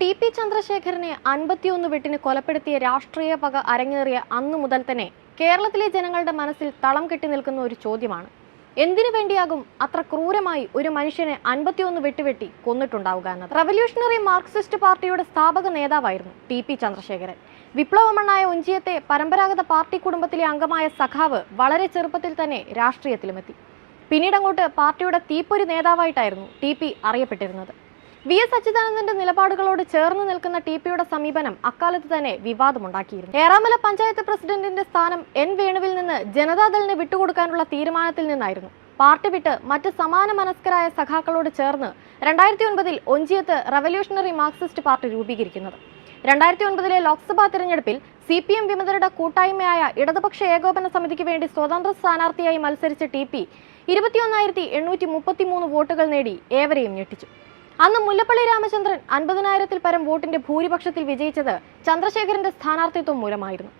T P ചന്ദ്രശേഖരനെ അൻപത്തിയൊന്ന് വെട്ടിന് കൊലപ്പെടുത്തിയ രാഷ്ട്രീയ പക അരങ്ങേറിയ അന്നു മുതൽ തന്നെ കേരളത്തിലെ ജനങ്ങളുടെ മനസ്സിൽ തളം കെട്ടി നിൽക്കുന്ന ഒരു ചോദ്യമാണ്. എന്തിനു വേണ്ടിയാകും അത്ര ക്രൂരമായി ഒരു മനുഷ്യനെ അൻപത്തിയൊന്ന് വെട്ടിവെട്ടി കൊന്നിട്ടുണ്ടാവുക എന്നത്? റവല്യൂഷണറി മാർക്സിസ്റ്റ് പാർട്ടിയുടെ സ്ഥാപക നേതാവായിരുന്നു ടി പി ചന്ദ്രശേഖരൻ. വിപ്ലവമണ്ണായ ഒഞ്ചിയത്തെ പരമ്പരാഗത പാർട്ടി കുടുംബത്തിലെ അംഗമായ സഖാവ് വളരെ ചെറുപ്പത്തിൽ തന്നെ രാഷ്ട്രീയത്തിലുമെത്തി. പിന്നീട് അങ്ങോട്ട് പാർട്ടിയുടെ തീപ്പൊരി നേതാവായിട്ടായിരുന്നു ടി പി അറിയപ്പെട്ടിരുന്നത്. വി എസ് അച്യുതാനന്ദന്റെ നിലപാടുകളോട് ചേർന്ന് നിൽക്കുന്ന ടി പിയുടെ സമീപനം അക്കാലത്ത് തന്നെ വിവാദമുണ്ടാക്കിയിരുന്നു. ഏറാമല പഞ്ചായത്ത് പ്രസിഡന്റിന്റെ സ്ഥാനം എൻ വേണുവിൽ നിന്ന് ജനതാദളിന് വിട്ടുകൊടുക്കാനുള്ള തീരുമാനത്തിൽ നിന്നായിരുന്നു. പാർട്ടി വിട്ട് മറ്റ് സമാന മനസ്കരായ സഖാക്കളോട് ചേർന്ന് രണ്ടായിരത്തി ഒൻപതിൽ ഒഞ്ചിയത്ത് റവല്യൂഷണറി മാർക്സിസ്റ്റ് പാർട്ടി രൂപീകരിക്കുന്നത്. രണ്ടായിരത്തി ഒൻപതിലെ ലോക്സഭാ തിരഞ്ഞെടുപ്പിൽ സി പി എം വിമതരുടെ കൂട്ടായ്മയായ ഇടതുപക്ഷ ഏകോപന സമിതിക്ക് വേണ്ടി സ്വതന്ത്ര സ്ഥാനാർത്ഥിയായി മത്സരിച്ച ടി പി ഇരുപത്തിയൊന്നായിരത്തി എണ്ണൂറ്റി മുപ്പത്തിമൂന്ന് വോട്ടുകൾ നേടി ഏവരെയും ഞെട്ടിച്ചു. അന്ന് മുല്ലപ്പള്ളി രാമചന്ദ്രൻ അൻപതിനായിരത്തിൽ പരം വോട്ടിന്റെ ഭൂരിപക്ഷത്തിൽ വിജയിച്ചത് ചന്ദ്രശേഖരന്റെ സ്ഥാനാർത്ഥിത്വം മൂലമായിരുന്നു.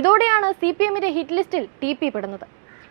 ഇതോടെയാണ് സി പി എമ്മിന്റെ ഹിറ്റ് ലിസ്റ്റിൽ ടി പി പെടുന്നത്.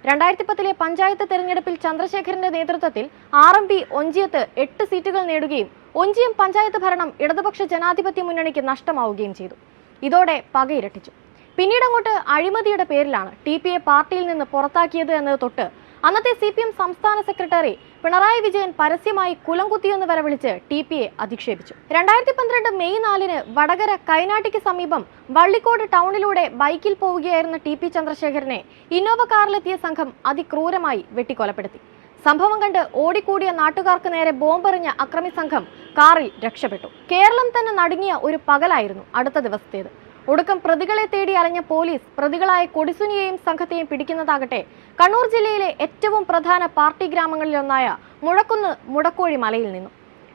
രണ്ടായിരത്തി പത്തിലെ പഞ്ചായത്ത് തെരഞ്ഞെടുപ്പിൽ ചന്ദ്രശേഖരന്റെ നേതൃത്വത്തിൽ ആർ എം പി ഒഞ്ചിയത്ത് എട്ട് സീറ്റുകൾ നേടുകയും ഒഞ്ചിയം പഞ്ചായത്ത് ഭരണം ഇടതുപക്ഷ ജനാധിപത്യ മുന്നണിക്ക് നഷ്ടമാവുകയും ചെയ്തു. ഇതോടെ പകയിരട്ടിച്ചു. പിന്നീട് അങ്ങോട്ട് അഴിമതിയുടെ പേരിലാണ് ടി പിയെ പാർട്ടിയിൽ നിന്ന് പുറത്താക്കിയത് എന്നത് തൊട്ട് അന്നത്തെ സി പി എം സംസ്ഥാന സെക്രട്ടറി പിണറായി വിജയൻ പരസ്യമായി കുലം കുത്തിയെന്ന് വരെ വിളിച്ച് ടി പി എ അധിക്ഷേപിച്ചു. രണ്ടായിരത്തി പന്ത്രണ്ട് മെയ് നാലിന് വടകര കൈനാട്ടിക്ക് സമീപം വള്ളിക്കോട് ടൗണിലൂടെ ബൈക്കിൽ പോവുകയായിരുന്ന ടി പി ചന്ദ്രശേഖരനെ ഇന്നോവ കാറിലെത്തിയ സംഘം അതിക്രൂരമായി വെട്ടിക്കൊലപ്പെടുത്തി. സംഭവം കണ്ട് ഓടിക്കൂടിയ നാട്ടുകാർക്ക് നേരെ ബോംബെറിഞ്ഞ അക്രമി സംഘം കാറിൽ രക്ഷപ്പെട്ടു. കേരളം തന്നെ നടുങ്ങിയ ഒരു പകലായിരുന്നു അടുത്ത ദിവസത്തേത്. ഒടുക്കം പ്രതികളെ തേടി അലഞ്ഞ പോലീസ് പ്രതികളായ കൊടിസുനിയെയും സംഘത്തെയും പിടിക്കുന്നതാകട്ടെ. കണ്ണൂർ ജില്ലയിലെ ഏറ്റവും പ്രധാന പാർട്ടി ഗ്രാമങ്ങളിലൊന്നായ മുഴക്കുന്ന് മുടക്കോഴി മലയിൽ നിന്നും.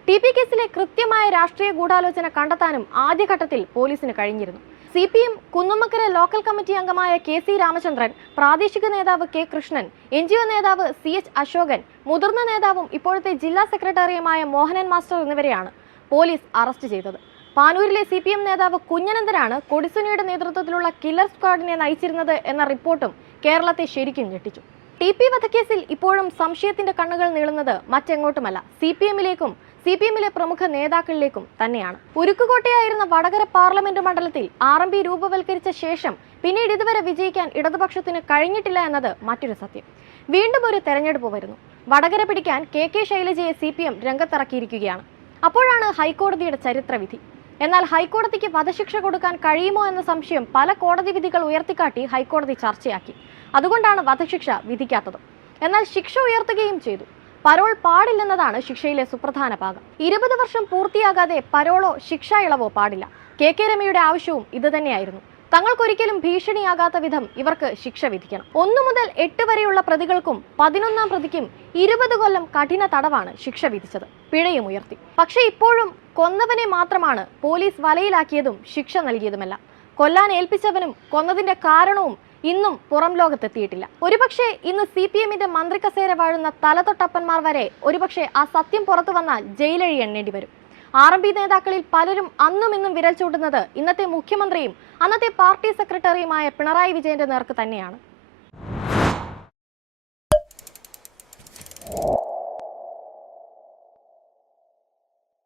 ടി പി കേസിലെ കൃത്യമായ രാഷ്ട്രീയ ഗൂഢാലോചന കണ്ടെത്താനും ആദ്യഘട്ടത്തിൽ പോലീസിന് കഴിഞ്ഞിരുന്നു. C P M Kunnummakkara local committee അംഗമായ കെ സി രാമചന്ദ്രൻ പ്രാദേശിക നേതാവ് K Krishnan N G O നേതാവ് സി എച്ച് അശോകൻ മുതിർന്ന നേതാവും ഇപ്പോഴത്തെ ജില്ലാ സെക്രട്ടറിയുമായ മോഹനൻ മാസ്റ്റർ എന്നിവരെയാണ് പോലീസ് അറസ്റ്റ് ചെയ്തത്. പാനൂരിലെ സി പി എം നേതാവ് കുഞ്ഞനന്ദനാണ് കൊടിസുനിയുടെ നേതൃത്വത്തിലുള്ള കില്ലർ സ്ക്വാഡിനെ നയിച്ചിരുന്നത് എന്ന റിപ്പോർട്ടും കേരളത്തെ ശരിക്കും ഞെട്ടിച്ചു. ടി പി വധക്കേസിൽ ഇപ്പോഴും സംശയത്തിന്റെ കണ്ണുകൾ നീളുന്നത് മറ്റെങ്ങോട്ടുമല്ല. സി പി എമ്മിലേക്കും സി പി എമ്മിലെ പ്രമുഖ നേതാക്കളിലേക്കും തന്നെയാണ്. ഉരുക്കുകോട്ടയായിരുന്ന വടകര പാർലമെന്റ് മണ്ഡലത്തിൽ ആർ എം പി രൂപവൽക്കരിച്ച ശേഷം പിന്നീട് ഇതുവരെ വിജയിക്കാൻ ഇടതുപക്ഷത്തിന് കഴിഞ്ഞിട്ടില്ല എന്നത് മറ്റൊരു സത്യം. വീണ്ടും ഒരു തെരഞ്ഞെടുപ്പ് വരുന്നു. വടകര പിടിക്കാൻ കെ കെ ശൈലജയെ സി പി എം രംഗത്തിറക്കിയിരിക്കുകയാണ്. അപ്പോഴാണ് ഹൈക്കോടതിയുടെ ചരിത്രവിധി. എന്നാൽ ഹൈക്കോടതിക്ക് വധശിക്ഷ കൊടുക്കാൻ കഴിയുമോ എന്ന സംശയം പല കോടതി വിധികൾ ഉയർത്തിക്കാട്ടി ഹൈക്കോടതി ചർച്ചയാക്കി. അതുകൊണ്ടാണ് വധശിക്ഷ വിധിക്കാത്തത്. എന്നാൽ ശിക്ഷ ഉയർത്തുകയും ചെയ്തു. പരോൾ പാടില്ലെന്നതാണ് ശിക്ഷയിലെ സുപ്രധാന ഭാഗം. ഇരുപത് വർഷം പൂർത്തിയാകാതെ പരോളോ ശിക്ഷ ഇളവോ പാടില്ല. കെ കെ രമയുടെ ആവശ്യവും ഇതുതന്നെയായിരുന്നു തങ്ങൾക്കൊരിക്കലും ഭീഷണിയാകാത്ത വിധം ഇവർക്ക് ശിക്ഷ വിധിക്കണം. ഒന്നു മുതൽ എട്ട് വരെയുള്ള പ്രതികൾക്കും പതിനൊന്നാം പ്രതിക്കും ഇരുപത് കൊല്ലം കഠിന തടവാണ് ശിക്ഷ വിധിച്ചത്. പിഴയും ഉയർത്തി. പക്ഷേ ഇപ്പോഴും കൊന്നവനെ മാത്രമാണ് പോലീസ് വലയിലാക്കിയതും ശിക്ഷ നൽകിയതുമല്ല. കൊല്ലാൻ ഏൽപ്പിച്ചവനും കൊന്നതിന്റെ കാരണവും ഇന്നും പുറം ലോകത്തെത്തിയിട്ടില്ല. ഒരുപക്ഷെ ഇന്ന് സി പി എമ്മിന്റെ മന്ത്രി കസേര വാഴുന്ന തലതൊട്ടപ്പന്മാർ വരെ ഒരുപക്ഷെ ആ സത്യം പുറത്തു വന്നാൽ ജയിലഴി എണ്ണേണ്ടി വരും. ആർ എം പി നേതാക്കളിൽ പലരും അന്നും ഇന്നും വിരൽ ചൂണ്ടുന്നത് ഇന്നത്തെ മുഖ്യമന്ത്രിയും അന്നത്തെ പാർട്ടി സെക്രട്ടറിയുമായ പിണറായി വിജയന്റെ നേർക്ക് തന്നെയാണ്.